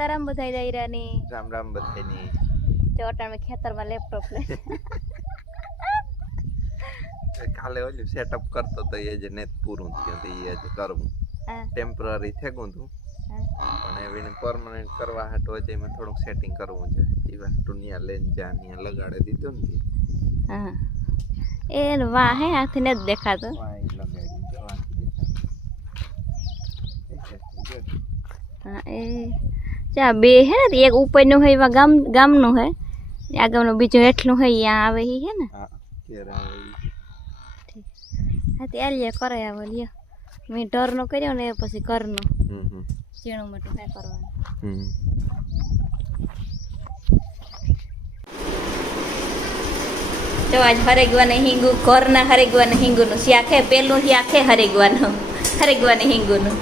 સીતારામ બધાય દાયરાની રામ રામ બધાની જો અટાણે ખેતરમાં લેપટોપ લે કાલે ઓલું સેટઅપ કરતો તો એ જ નેત પૂરું થયું તો એ જ કરવું. ટેમ્પરરી થેગું તું પણ હવે એને પરમનન્ટ કરવા હાટો જ એમાં થોડુંક સેટિંગ કરવું છે. એવા ટુનિયા લઈને જા ત્યાં લગાડી દીધું ને. હા. એ વાહ હે આથી જ દેખાતો. હા એ ચા બે હે ને એક ઉપરનું હોય એવા ગામ ગામનું હે. આગળનું બીજું હેઠલું હોય ત્યાં આવે ઈ હે ને. હા. તે આલિયા કરે આવે લ્યો. મેં ઢરનો કર્યો ને પછી હમ ઝીણું મોટું કાંઈ કરવાનું. હમ જો આજ હરેગવાને હિંગુ ઘરના હરેગવાને હિંગુનું. હે પેલું આખે હે હરેગવાનું. હરેગવાને હિંગુનું.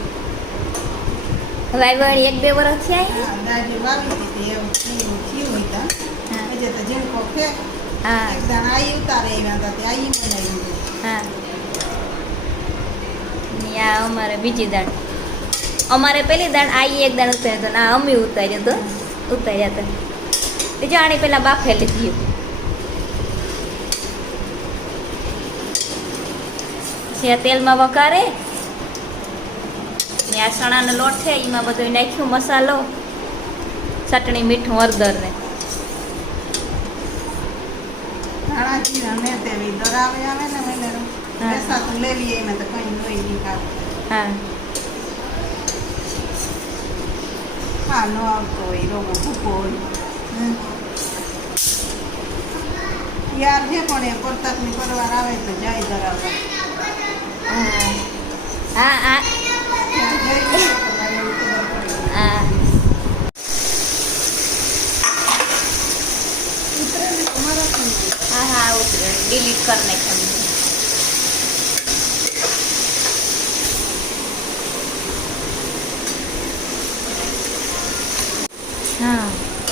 હવે આવી એક બે વર્ષ થયા દાદી વાવી હતી એવું થયું થયું હતા હા. પછી તો ઝીણકો ફેંક હા. એક દાણ આઈ ઉતારે એના હતા તે આઈ બનાવી હા. ને આ અમારે બીજી દાણ. અમારે પેલી દાણ આઈ એક દાણ ઉતાર્યો હતો ને આ અમી ઉતાર્યો હતો. ઉતાર્યા હતા. બીજા આણી પેલા બાફે લીધી. પછી આ તેલમાં વઘારે ને આ ચણાનો લોટ છે એમાં બધું નાખ્યું મસાલો ચટણી મીઠું હળદરને. યાર છે પણ એ પરતકની પરવાર આવે તો જાય ધરાવવા હા. હા હા. હા ઉતરે ડિલીટ કરી નાખ્યા હા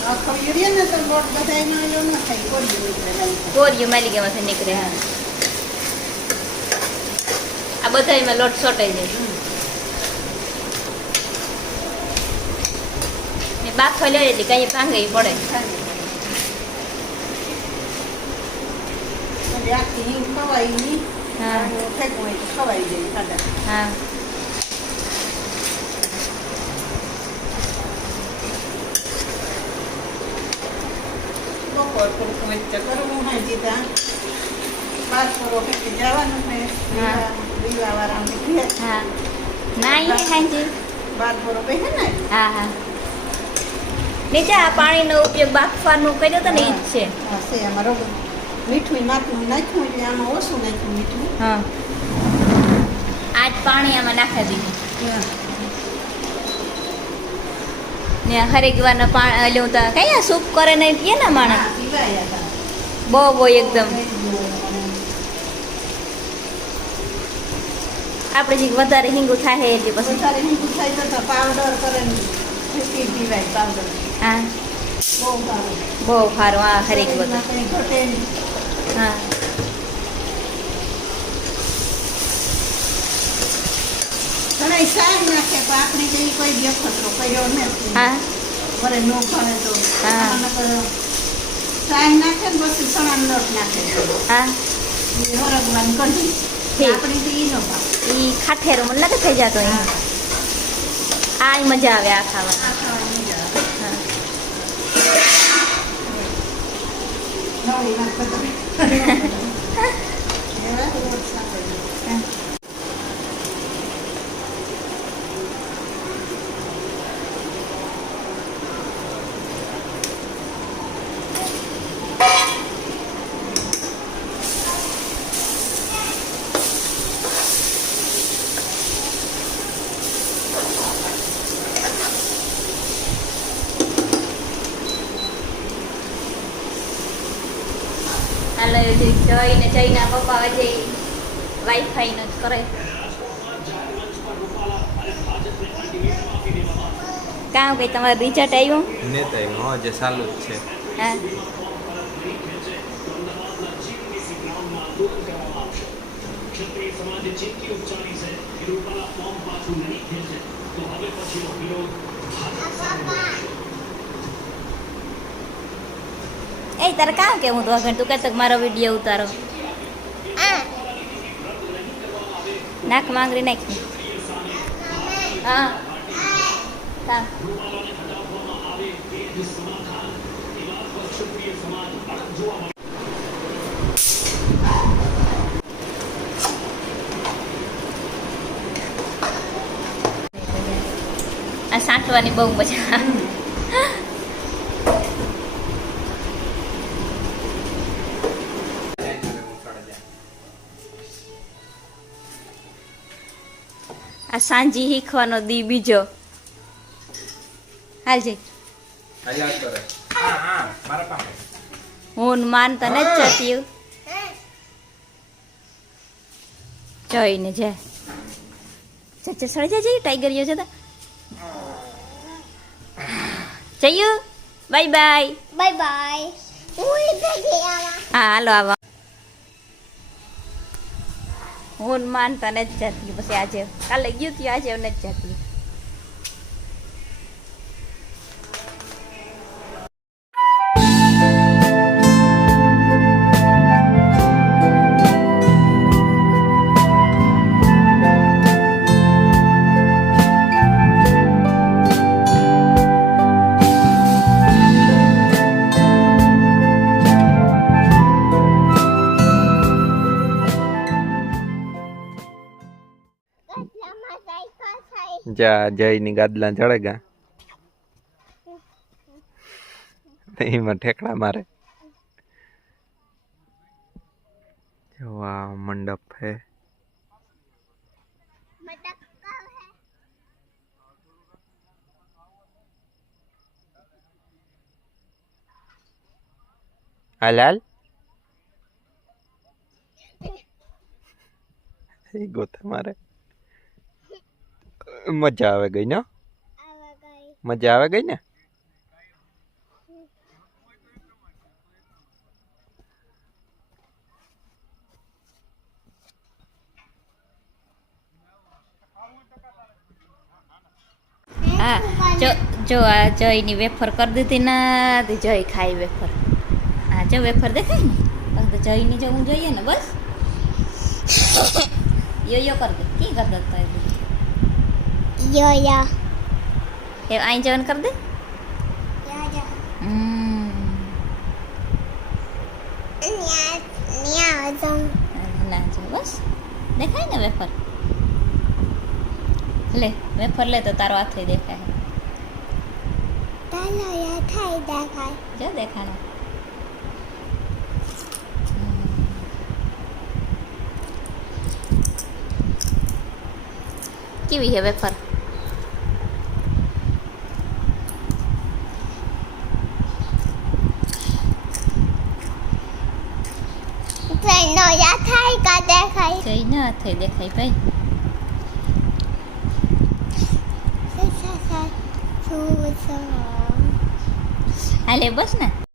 આખો યુરિયા ને તો લોટ બધા એનો એનો ન થાય કોરી ઉતરે નહીં. કોરિયું માલિકામાંથી નીકળે હા આ બધા લોટ સોટાઈ જાય ને બાફો લે એટલે કઈ ભાંગે પડે. હા. હા બપોર પૂરતું વચ્ચે કરવું હોય જીતા બાર થોડો જવાનું છે. હા. લીલા વાળા ઘેર હા. ના એ હાંજી. બાર થોડો બેસે ને? હા હા. નીચે આ પાણીનો ઉપયોગ બાફવાનું કર્યો તો ને ઈ જ છે. હા છે આમાં રોગ મીઠું નાખવું નાખ્યું એટલે આમાં ઓછું નાખ્યું મીઠું. હા. આજ પાણી આમાં નાખી દીધું. ને હરેકવારના પાણી હું તો કયા સૂપ કરે ને પીએ ને માણસ. બહુ બહુ એકદમ. આપણે જે વધારે હિંગુ થાય એટલે પછી વધારે હિંગુ થાય તો પાવડર કરે ને હા. બહુ સારું. બહુ હરેક બધું. હા. હા. હા. હા. ખાઠેરો મને લાગે થઈ જતો હા. આ મજા આવે આ ખાવાની આ ખાવાની મજા આવે. હા નવરી નાખે તો એવા રોજ સાથે હા. હાલો એ જઈને જઈના પપ્પા આજે વાઈફાઈ નો જ કરે. કામ કઈ તમારે રિઝલ્ટ આવ્યું? નેતા એમાં હજે ચાલુ જ છે. હા. એ તારે કામ કે હું તો તું કહેતો મારો વીડિયો ઉતારો. નાખ માંગરી નાખ. હા. હા. આ સાંટવાની બહુ મજા આ સાંજી શીખવાનો દી બીજો. હાલ જઈ. હું ને માન તને જ જતી જોઈને જે. ચચે સળી જાય જઈ ટાઈગર યો જતા જયું બાય બાય. Bye bye. હું હા હાલો આવા. હું માનતા નથી જતી. પછી આજે કાલે ગયું તું આજે નથી જતી. જા જયની ગાદલા ચડે ગા. એમાં ઠેકડા મારે. જોવા મંડપ હે. હાલ ગોતા મારે મજા આવે ગઈ ને? મજા આવે ગઈ ને? હા જો જો આ જયની વેફર કરી દીધી ના તે જય ખાય વેફર. હા જો વેફર દેખાય ને? તો જયની જો હું જોઈએ ને બસ. યો યો કર દે. કી કરી દે યો યા એ અહીં જવાનું કર દે. યા યા હમ. ન્યા ન્યા જમ ના જો બસ. દેખાય ને વેફર? લે વેફર લે તો તારો હાથ દેખાય. યા થાય દેખાય. જો દેખાડો કેવી છે વેફર ટ્રેનનો યા થાય કા દેખાય કઈ ના થઈ દેખાય ભાઈ. હાલે બસ ને.